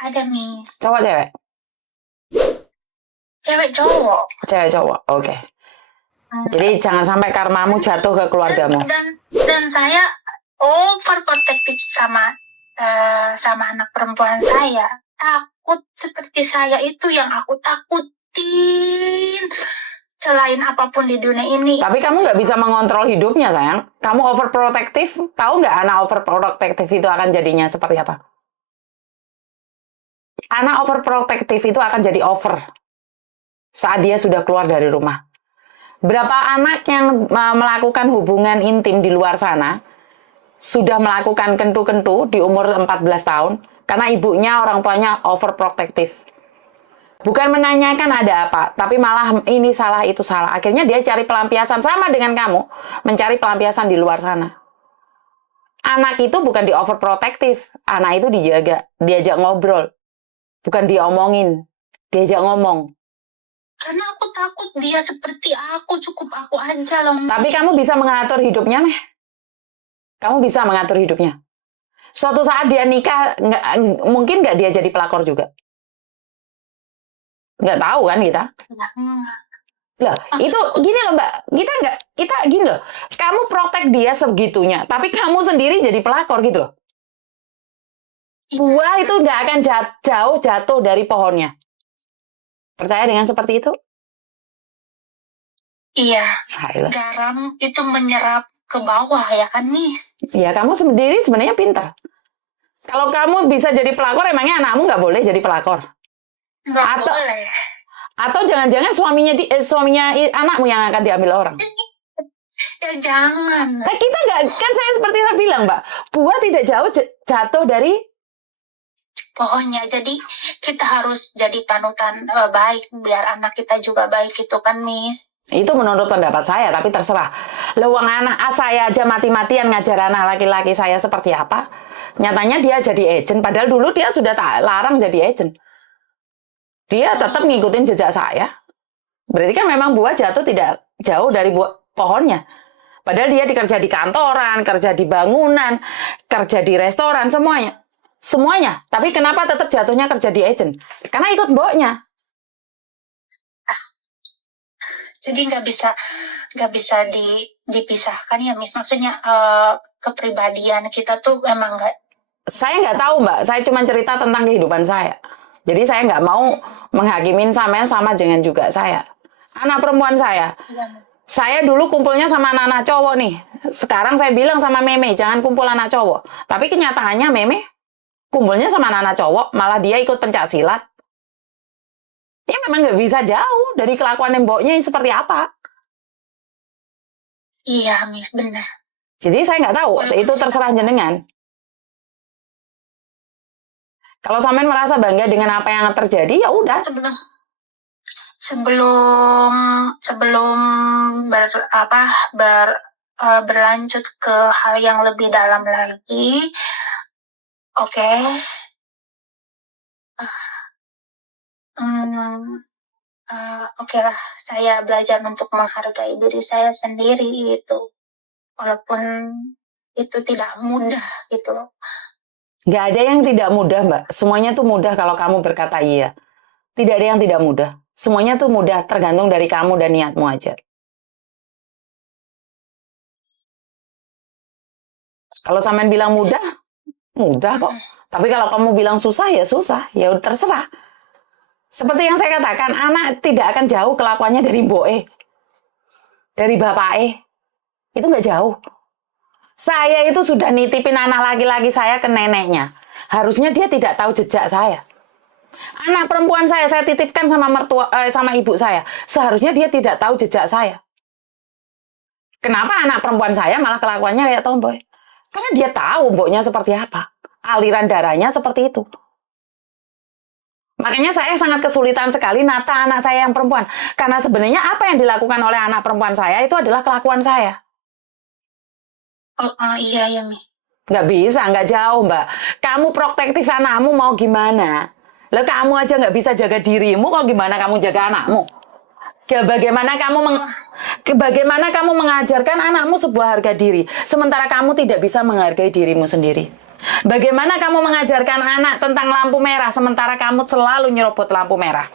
Ada, Miss. Cowok cewek? Cewek cowok. Cewek cowok, oke. Jadi jangan sampai karmamu jatuh ke keluargamu. Dan saya overprotective sama anak perempuan saya. Takut seperti saya itu yang aku takutin. Selain apapun di dunia ini. Tapi kamu nggak bisa mengontrol hidupnya, sayang. Kamu overprotective. Tahu nggak anak overprotective itu akan jadinya seperti apa? Anak overprotective itu akan jadi over saat dia sudah keluar dari rumah. Berapa anak yang melakukan hubungan intim di luar sana sudah melakukan kentu-kentu di umur 14 tahun karena ibunya, orang tuanya overprotective. Bukan menanyakan ada apa, tapi malah ini salah, itu salah. Akhirnya dia cari pelampiasan sama dengan kamu, mencari pelampiasan di luar sana. Anak itu bukan di overprotective, anak itu dijaga, diajak ngobrol. Bukan diomongin, diajak ngomong. Karena aku takut dia seperti aku, cukup aku aja loh. Tapi kamu bisa mengatur hidupnya, Meh. Kamu bisa mengatur hidupnya. Suatu saat dia nikah, mungkin nggak dia jadi pelakor juga? Nggak tahu kan kita? Lah, itu gini loh Mbak, kita gini loh, kamu protek dia segitunya, tapi kamu sendiri jadi pelakor gitu loh. Buah itu nggak akan jauh jatuh dari pohonnya. Percaya dengan seperti itu? Iya, garam itu menyerap ke bawah ya kan nih? Ya kamu sendiri sebenarnya pintar. Kalau kamu bisa jadi pelakor, emangnya anakmu nggak boleh jadi pelakor? Nggak boleh. Atau jangan-jangan suaminya anakmu yang akan diambil orang? Ya jangan. Nah, kita nggak, kan saya seperti saya bilang Mbak, buah tidak jauh jatuh dari pohonnya. Jadi kita harus jadi panutan baik biar anak kita juga baik itu kan, Miss. Itu menurut pendapat saya, tapi terserah. Lewang anak saya aja mati-matian ngajar anak laki-laki saya seperti apa. Nyatanya dia jadi agent, padahal dulu dia sudah tak larang jadi agent. Dia tetap ngikutin jejak saya. Berarti kan memang buah jatuh tidak jauh dari pohonnya. Padahal dia dikerja di kantoran, kerja di bangunan, kerja di restoran, semuanya. Semuanya. Tapi kenapa tetap jatuhnya kerja di agent? Karena ikut mboknya. Jadi nggak bisa dipisahkan ya, Miss. Maksudnya kepribadian kita tuh memang nggak. Saya nggak tahu Mbak. Saya cuma cerita tentang kehidupan saya. Jadi saya nggak mau menghakimin sama dengan juga saya. Anak perempuan saya. Saya dulu kumpulnya sama anak-anak cowok nih. Sekarang saya bilang sama Meme, jangan kumpul anak cowok. Tapi kenyataannya Meme kumpulnya sama anak-anak cowok, malah dia ikut pencak silat. Ya memang nggak bisa jauh dari kelakuan mboknya yang seperti apa. Iya, Miss, benar. Jadi saya nggak tahu, itu terserah jenengan. Kalau sampean merasa bangga dengan apa yang terjadi, ya udah. Sebelum berlanjut ke hal yang lebih dalam lagi, oke. Oke lah, saya belajar untuk menghargai diri saya sendiri itu, walaupun itu tidak mudah gitu loh. Nggak ada yang tidak mudah, Mbak. Semuanya tuh mudah kalau kamu berkata iya. Tidak ada yang tidak mudah. Semuanya tuh mudah, tergantung dari kamu dan niatmu aja. Kalau sampean bilang mudah, mudah kok. Tapi kalau kamu bilang susah, ya susah. Ya udah terserah. Seperti yang saya katakan, anak tidak akan jauh kelakuannya dari mboke, dari bapake. Itu nggak jauh. Saya itu sudah nitipin anak laki-laki saya ke neneknya. Harusnya dia tidak tahu jejak saya. Anak perempuan saya titipkan sama ibu saya. Seharusnya dia tidak tahu jejak saya. Kenapa anak perempuan saya malah kelakuannya kayak tomboy? Karena dia tahu mboknya seperti apa. Aliran darahnya seperti itu. Makanya saya sangat kesulitan sekali nata anak saya yang perempuan. Karena sebenarnya apa yang dilakukan oleh anak perempuan saya itu adalah kelakuan saya. Iya ya, Miss. Nggak bisa, nggak jauh Mbak. Kamu protektif anakmu mau gimana? Lah kamu aja nggak bisa jaga dirimu, kok gimana kamu jaga anakmu? Bagaimana kamu mengajarkan anakmu sebuah harga diri, sementara kamu tidak bisa menghargai dirimu sendiri? Bagaimana kamu mengajarkan anak tentang lampu merah sementara kamu selalu nyerobot lampu merah?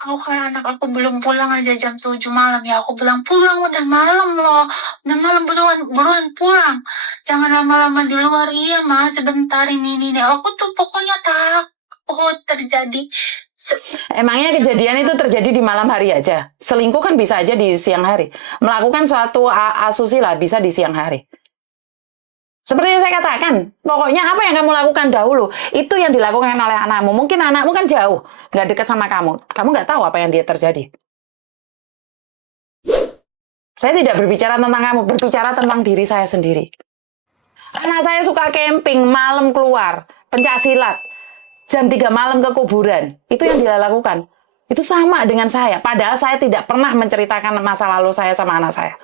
Aku kan anak aku belum pulang aja jam 7 malam ya. Aku bilang pulang udah malam loh. Udah malam buruan pulang. Jangan lama-lama di luar. Iya mas sebentar ini. Aku tuh pokoknya takut terjadi. Emangnya kejadian itu terjadi di malam hari aja? Selingkuh kan bisa aja di siang hari. Melakukan suatu asusila bisa di siang hari. Seperti yang saya katakan, pokoknya apa yang kamu lakukan dahulu, itu yang dilakukan oleh anakmu. Mungkin anakmu kan jauh, nggak dekat sama kamu. Kamu nggak tahu apa yang dia terjadi. Saya tidak berbicara tentang kamu, berbicara tentang diri saya sendiri. Anak saya suka camping, malam keluar, pencaksilat, jam 3 malam ke kuburan. Itu yang dia lakukan. Itu sama dengan saya, padahal saya tidak pernah menceritakan masa lalu saya sama anak saya.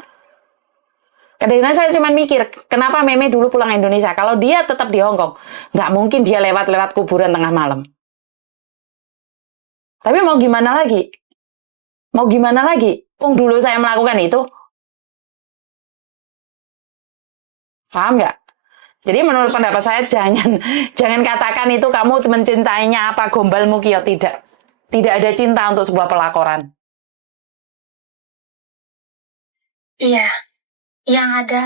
Kadang-kadang saya cuma mikir, kenapa Meme dulu pulang Indonesia? Kalau dia tetap di Hong Kong, nggak mungkin dia lewat-lewat kuburan tengah malam. Tapi mau gimana lagi? Mau gimana lagi? Dulu saya melakukan itu. Paham nggak? Jadi menurut pendapat saya, jangan katakan itu kamu mencintainya apa gombal mukio. Tidak. Tidak ada cinta untuk sebuah pelakoran. Iya. Yang ada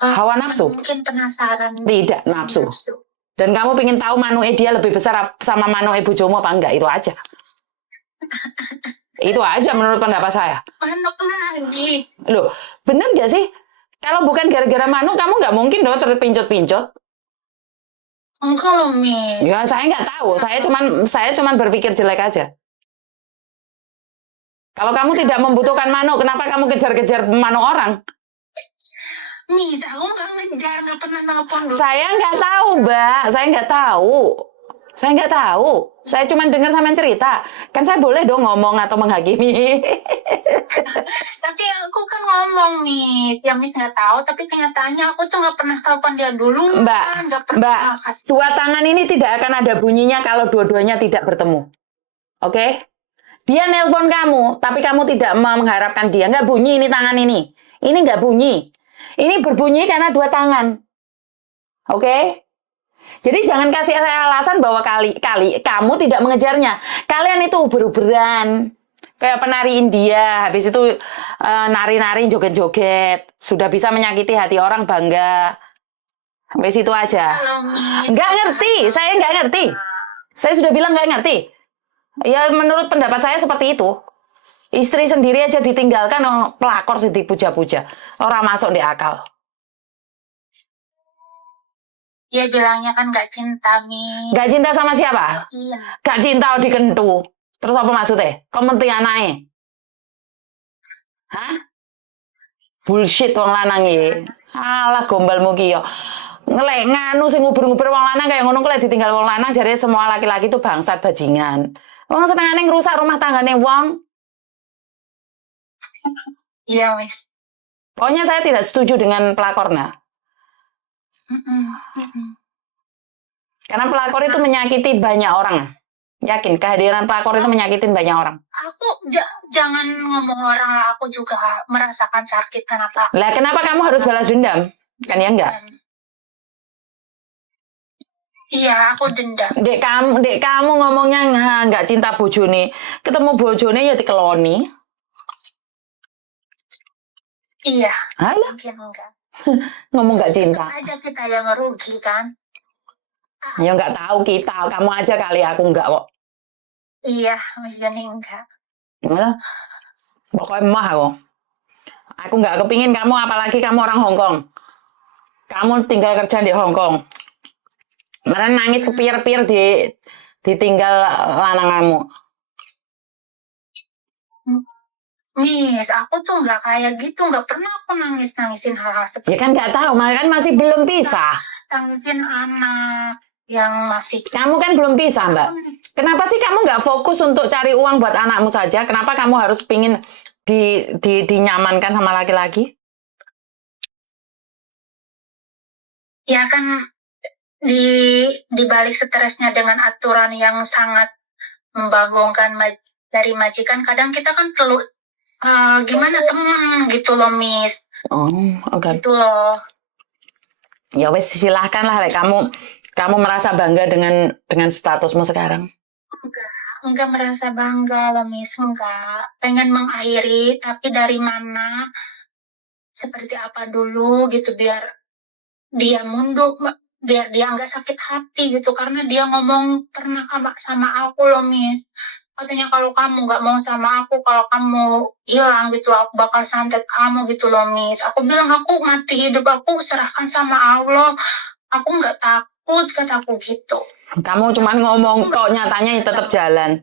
hawa nafsu. Mungkin penasaran. Tidak, nafsu. Dan kamu ingin tahu manuke dia lebih besar sama manuke bojomu apa enggak, itu aja. Itu aja menurut pendapat saya. Manuk lagi. Loh, bener gak sih? Kalau bukan gara-gara manuk, kamu nggak mungkin dong terpincut-pincut. Enggak loh, Mi. Ya, saya nggak tahu. Saya cuman berpikir jelek aja. Kalau kamu tidak membutuhkan manuk, kenapa kamu kejar-kejar manuk orang? Mi, aku nggak ngejar, nggak pernah nelpon dulu. Saya nggak tahu, Mbak. Saya nggak tahu. Saya cuma dengar sama cerita. Kan saya boleh dong ngomong atau menghakimi. Tapi aku kan ngomong, Miss. Ya, Miss nggak tahu. Tapi kenyataannya aku tuh nggak pernah telepon dia dulu. Mbak, dua tangan ini tidak akan ada bunyinya kalau dua-duanya tidak bertemu. Oke? Dia nelpon kamu, tapi kamu tidak mengharapkan dia. Nggak bunyi ini tangan ini. Ini nggak bunyi. Ini berbunyi karena dua tangan. Oke? Jadi jangan kasih saya alasan bahwa kamu tidak mengejarnya. Kalian itu uber-uberan. Kayak penari India. Habis itu nari-nari, joget-joget. Sudah bisa menyakiti hati orang, bangga. Habis itu aja. Nggak ngerti. Saya nggak ngerti. Saya sudah bilang nggak ngerti. Ya menurut pendapat saya seperti itu. Istri sendiri aja ditinggalkan, pelakor sih dipuja-puja. Orang masuk di akal. Dia bilangnya kan gak cinta, Mi. Gak cinta sama siapa? Iya. Gak cinta dikentu. Terus apa maksudnya? Komenti anaknya? Hah? Bullshit wong lanang iki. Alah gombalmu ki yo. Ngelek nganu sing nguber-nguber wong lanang kayak ngono lek ditinggal wong lanang jare semua laki-laki itu bangsat bajingan. Wong senengane ngrusak rumah tanggane wong. Iya, Miss. Pokoknya saya tidak setuju dengan pelakornya. Karena pelakor itu menyakiti banyak orang. Yakin, kehadiran pelakor itu menyakitin banyak orang. Aku jangan ngomong orang lah, aku juga merasakan sakit. Kenapa? Lah kenapa kamu harus balas dendam? Kan ya enggak? Iya, aku dendam. Dek kamu ngomongnya nggak cinta bojone. Ketemu bojone ya dikeloni. Iya. Alah. Mungkin enggak. Ngomong nggak cinta. Aja kita yang ngerugi kan. Ya nggak tahu kita. Kamu aja kali, aku enggak kok. Iya, Miss Jenny enggak. Nah, pokoknya emah kok. Aku nggak kepingin kamu, apalagi kamu orang Hong Kong. Kamu tinggal kerja di Hong Kong. Kemarin nangis kepir-pir ditinggal lanang kamu. Miss, aku tuh nggak kayak gitu, nggak pernah aku nangisin hal-hal seperti. Ya kan nggak tahu, makanya kan masih belum pisah. Tangisin anak yang masih. Kamu kan belum pisah, Mbak. Kenapa sih kamu nggak fokus untuk cari uang buat anakmu saja? Kenapa kamu harus pingin dinyamankan sama laki-laki? Ya kan di balik stresnya dengan aturan yang sangat membangunkan dari majikan, kadang kita kan perlu gimana teman gitu loh, Miss. Oh, oke. Gitu loh. Ya wes silahkan lah, Rek. Kamu merasa bangga dengan statusmu sekarang. Enggak merasa bangga loh, Miss. Enggak. Pengen mengakhiri, tapi dari mana, seperti apa dulu gitu, biar dia mundur, biar dia nggak sakit hati gitu. Karena dia ngomong pernah sama aku loh, Miss. Katanya kalau kamu nggak mau sama aku, kalau kamu hilang gitu, aku bakal santet kamu gitu loh, Miss. Aku bilang aku mati hidup aku serahkan sama Allah. Aku nggak takut, kataku gitu. Kamu cuman ngomong, kok nyatanya tetap jalan.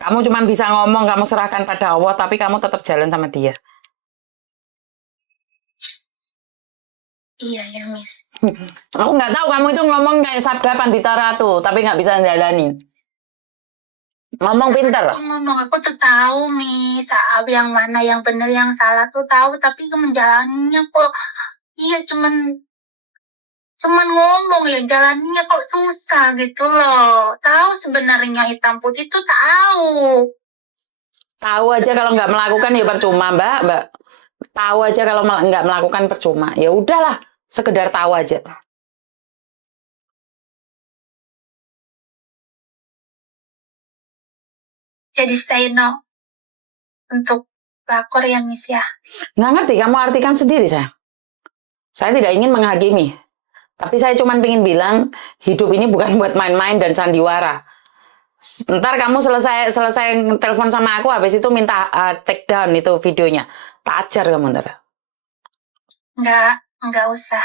Kamu cuman bisa ngomong, kamu serahkan pada Allah, tapi kamu tetap jalan sama dia. Iya ya, Miss. Aku nggak tahu kamu itu ngomong kayak Sabda Pandita Ratu, tapi nggak bisa jalanin. Ngomong pinter. Aku tuh tahu, Miss, yang mana yang benar yang salah tuh tahu, tapi menjalaninya kok iya cuman ngomong ya, jalannya kok susah gitu loh. Tahu sebenarnya hitam putih tuh tahu. Tahu aja kalau nggak melakukan ya percuma, Mbak. Tahu aja kalau nggak melakukan percuma. Ya udahlah, sekedar tahu aja. Jadi say no untuk pelakor ya, Miss ya. Nggak ngerti, kamu artikan sendiri, saya. Saya tidak ingin menghakimi. Tapi saya cuma ingin bilang, hidup ini bukan buat main-main dan sandiwara. Ntar kamu selesai telepon sama aku, habis itu minta take down itu videonya. Tak ajar kamu ntar. Enggak usah.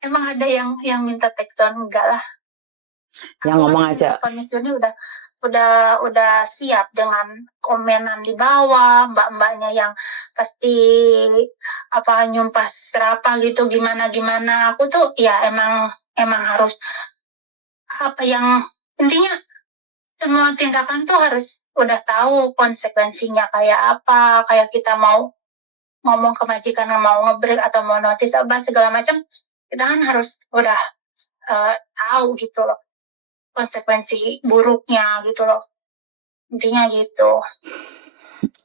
Emang ada yang minta take down? Enggak lah. Yang ngomong aja. Miss Juni udah siap dengan komenan di bawah, mbak-mbaknya yang pasti nyumpah serapa gitu, gimana aku tuh ya emang harus yang intinya semua tindakan tuh harus udah tahu konsekuensinya kayak apa, kayak kita mau ngomong ke majikan, mau ngebreak atau mau notice apa segala macam, kita kan harus udah tahu gitu loh konsekuensi buruknya gitu loh, intinya gitu.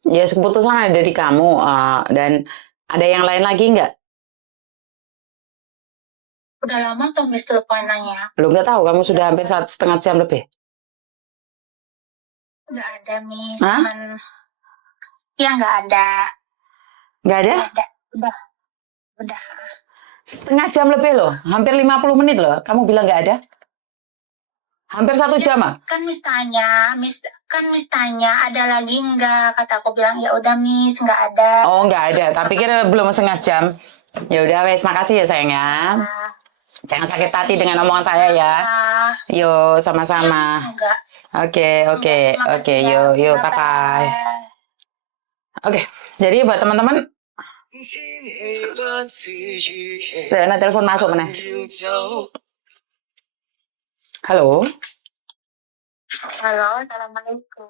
Ya keputusan ada di kamu, dan ada yang lain lagi nggak? Udah lama tuh Miss teleponannya. Lu nggak tahu, kamu sudah hampir 1,5 jam lebih. Nggak ada, Miss. Hah? Ya nggak ada. Nggak ada? Nggak ada. Udah. 1,5 jam lebih loh, hampir 50 menit loh. Kamu bilang nggak ada? Hampir 1 jam ah? Kan Miss tanya, ada lagi nggak? Kata aku bilang ya udah Miss, nggak ada. Oh nggak ada, tapi kira belum 1,5 jam. Ya udah wes, makasih ya sayang ya. Jangan sakit hati dengan omongan saya ya. Yo, sama-sama. Oke, yo, bye-bye. Oke, jadi buat teman-teman, saya telepon masuk mana? Halo. Halo, assalamualaikum.